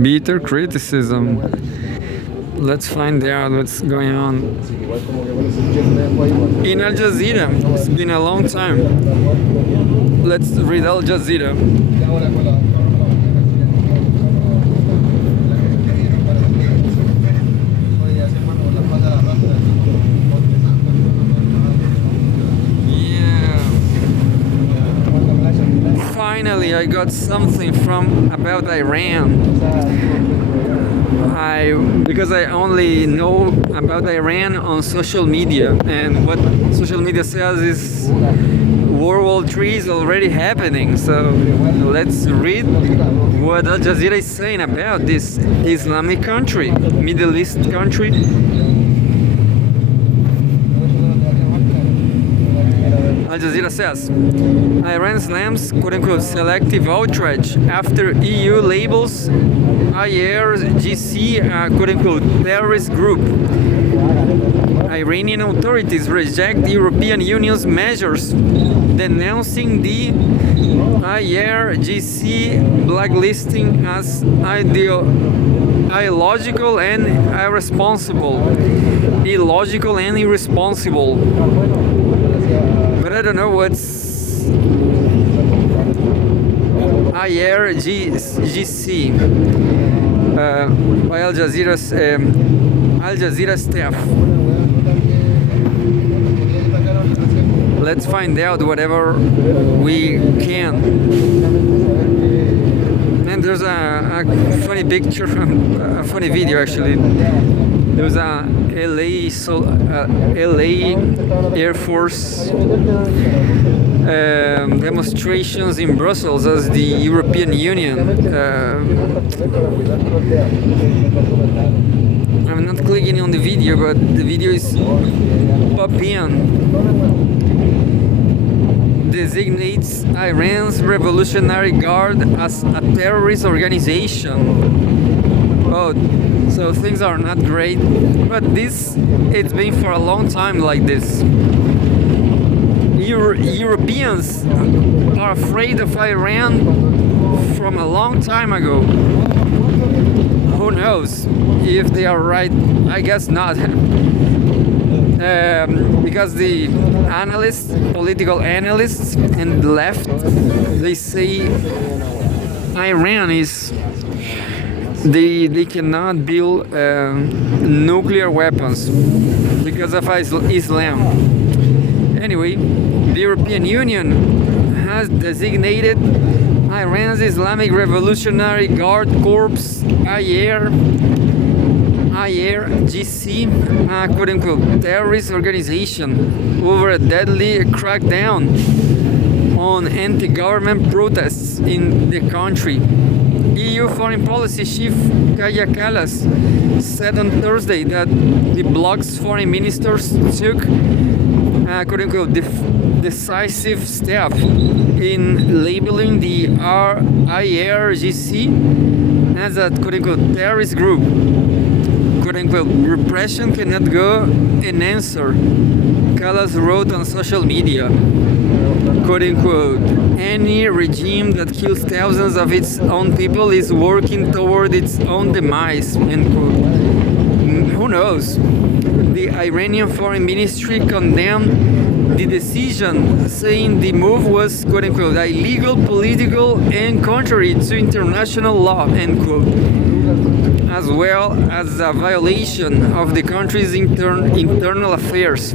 Bitter criticism. Let's find out what's going on. In Al Jazeera, it's been a long time. Let's read Al Jazeera. Finally, I got something from about Iran. Because I only know about Iran on social media, and what social media says is World War III is already happening. So let's read what Al Jazeera is saying about this Islamic country, Middle East country. Al Jazeera says, Iran slams quote-unquote selective outrage after EU labels IRGC a quote-unquote terrorist group. Iranian authorities reject the European Union's measures denouncing the IRGC blacklisting as illogical and irresponsible. Illogical and irresponsible. But I don't know what's IRGC by Al Jazeera staff. Let's find out whatever we can. And there's a funny picture, a funny video actually. There was a LA Air Force demonstrations in Brussels as the European Union. I'm not clicking on the video, but the video is popping. Designates Iran's Revolutionary Guard as a terrorist organization. Oh, so things are not great, but it's been for a long time like this. Europeans are afraid of Iran from a long time ago. Who knows if they are right? I guess not. Because the political analysts and the left, they say Iran is they cannot build nuclear weapons because of Islam. Anyway, the European Union has designated Iran's Islamic Revolutionary Guard Corps IRGC, a quote-unquote terrorist organization, over a deadly crackdown on anti-government protests in the country. EU Foreign Policy Chief Kaja Kallas said on Thursday that the bloc's foreign ministers took quote-unquote decisive step in labeling the IRGC as a quote-unquote terrorist group. Quote-unquote repression cannot go unanswered, Kallas wrote on social media. Quote-unquote, any regime that kills thousands of its own people is working toward its own demise, end quote. Who knows? The Iranian Foreign Ministry condemned the decision, saying the move was, quote-unquote, illegal, political, and contrary to international law, end quote, as well as a violation of the country's internal affairs.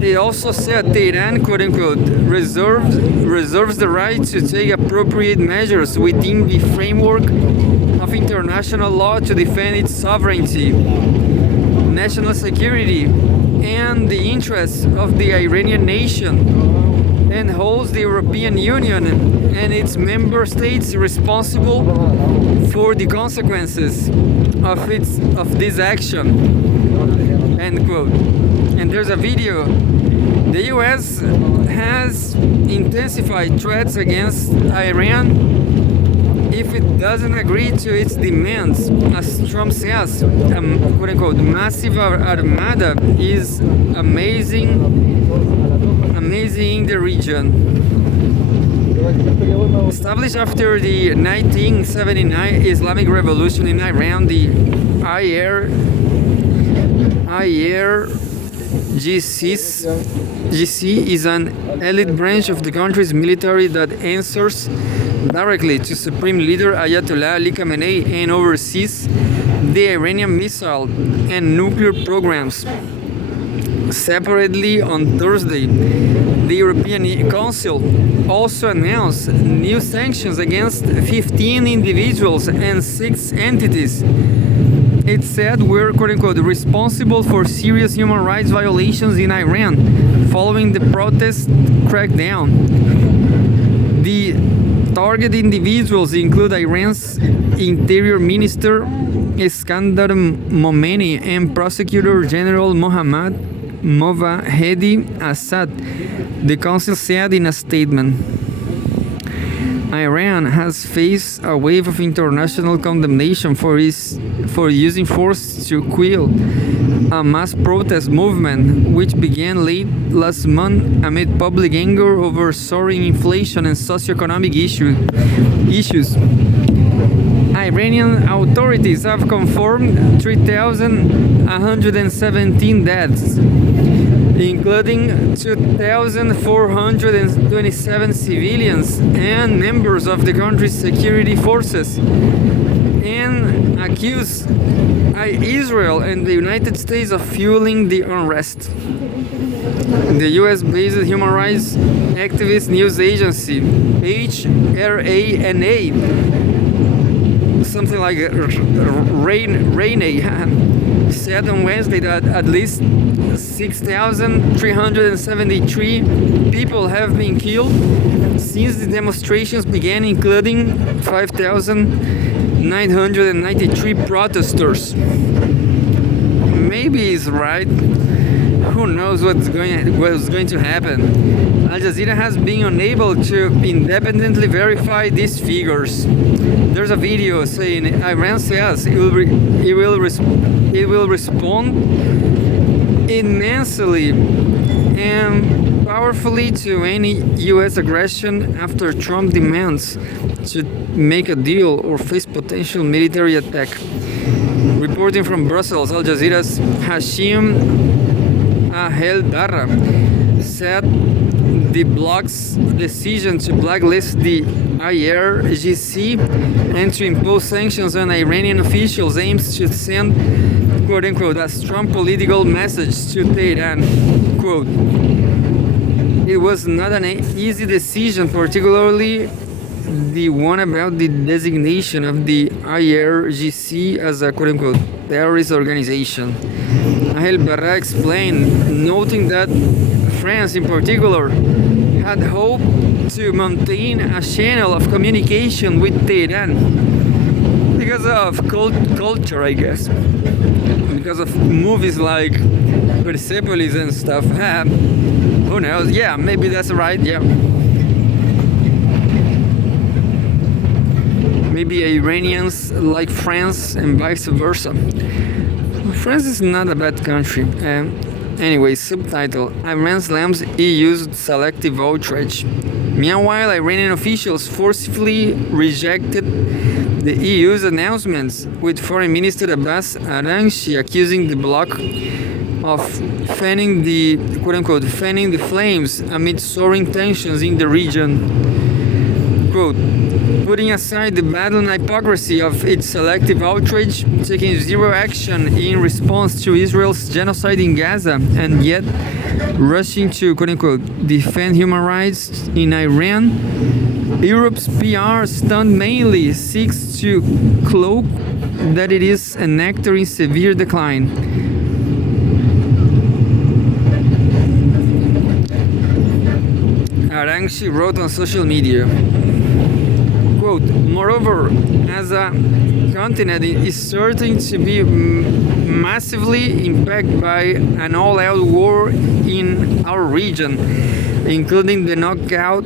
They also said Tehran, quote-unquote, reserves the right to take appropriate measures within the framework of international law to defend its sovereignty, national security, and the interests of the Iranian nation, and holds the European Union and its member states responsible for the consequences of this action, end quote. And there's a video. The US has intensified threats against Iran if it doesn't agree to its demands. As Trump says, quote-unquote, massive armada is amazing in the region. Established after the 1979 Islamic Revolution in Iran, the IRGC is an elite branch of the country's military that answers directly to Supreme Leader Ayatollah Ali Khamenei and oversees the Iranian missile and nuclear programs. Separately, on Thursday, the European Council also announced new sanctions against 15 individuals and 6 entities. It said we're, quote unquote, responsible for serious human rights violations in Iran following the protest crackdown. The target individuals include Iran's Interior Minister Iskandar Momeni and Prosecutor General Mohammad Movahedi Assad, the council said in a statement. Iran has faced a wave of international condemnation for using force to quell a mass protest movement which began late last month amid public anger over soaring inflation and socioeconomic issues. Iranian authorities have confirmed 3,117 deaths, including 2,427 civilians and members of the country's security forces, and accused Israel and the United States of fueling the unrest. The US-based human rights activist news agency HRANA, something like RANA, said on Wednesday that at least 6,373 people have been killed since the demonstrations began, including 5,993 protesters. Maybe he's right. Who knows what's going to happen? Al Jazeera has been unable to independently verify these figures. There's a video saying Iran says it will respond immensely and powerfully to any U.S. aggression after Trump demands to make a deal or face potential military attack. Reporting from Brussels, Al Jazeera's Hashim Ahel-Barra said the bloc's decision to blacklist the IRGC and to impose sanctions on Iranian officials aims to send, quote unquote, a strong political message to Tehran. Quote, it was not an easy decision, particularly the one about the designation of the IRGC as a, quote unquote, terrorist organization. Ahel Barra explained, noting that France in particular had hoped to maintain a channel of communication with Tehran because of culture, I guess, because of movies like Persepolis and stuff. Who knows? Yeah, maybe that's right. Yeah, maybe Iranians like France and vice versa. France is not a bad country. Anyway, subtitle: Iran slams EU's selective outrage. Meanwhile, Iranian officials forcefully rejected the EU's announcements, with Foreign Minister Abbas Araghchi accusing the bloc of fanning the, quote-unquote, fanning the flames amid soaring tensions in the region. Quote, putting aside the blatant hypocrisy of its selective outrage, taking zero action in response to Israel's genocide in Gaza, and yet rushing to, quote-unquote, defend human rights in Iran, Europe's PR stunt mainly seeks to cloak that it is an actor in severe decline. Araghchi wrote on social media, quote, moreover, as a continent is certain to be massively impacted by an all-out war in our region, including the knock-on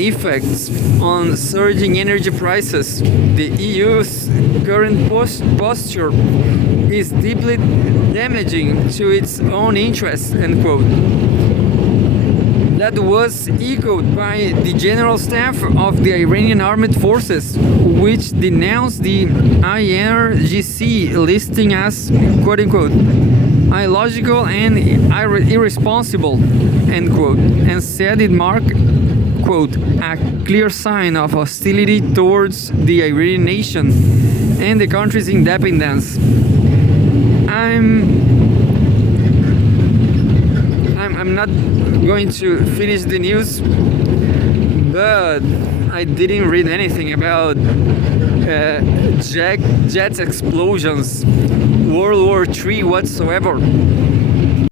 effects on surging energy prices. The EU's current posture is deeply damaging to its own interests, end quote. that was echoed by the General Staff of the Iranian Armed Forces, which denounced the IRGC listing as, quote unquote, illogical and irresponsible, end quote, and said it marked, quote, a clear sign of hostility towards the Iranian nation and the country's independence. I'm not going to finish the news, but I didn't read anything about jet explosions, World War III whatsoever.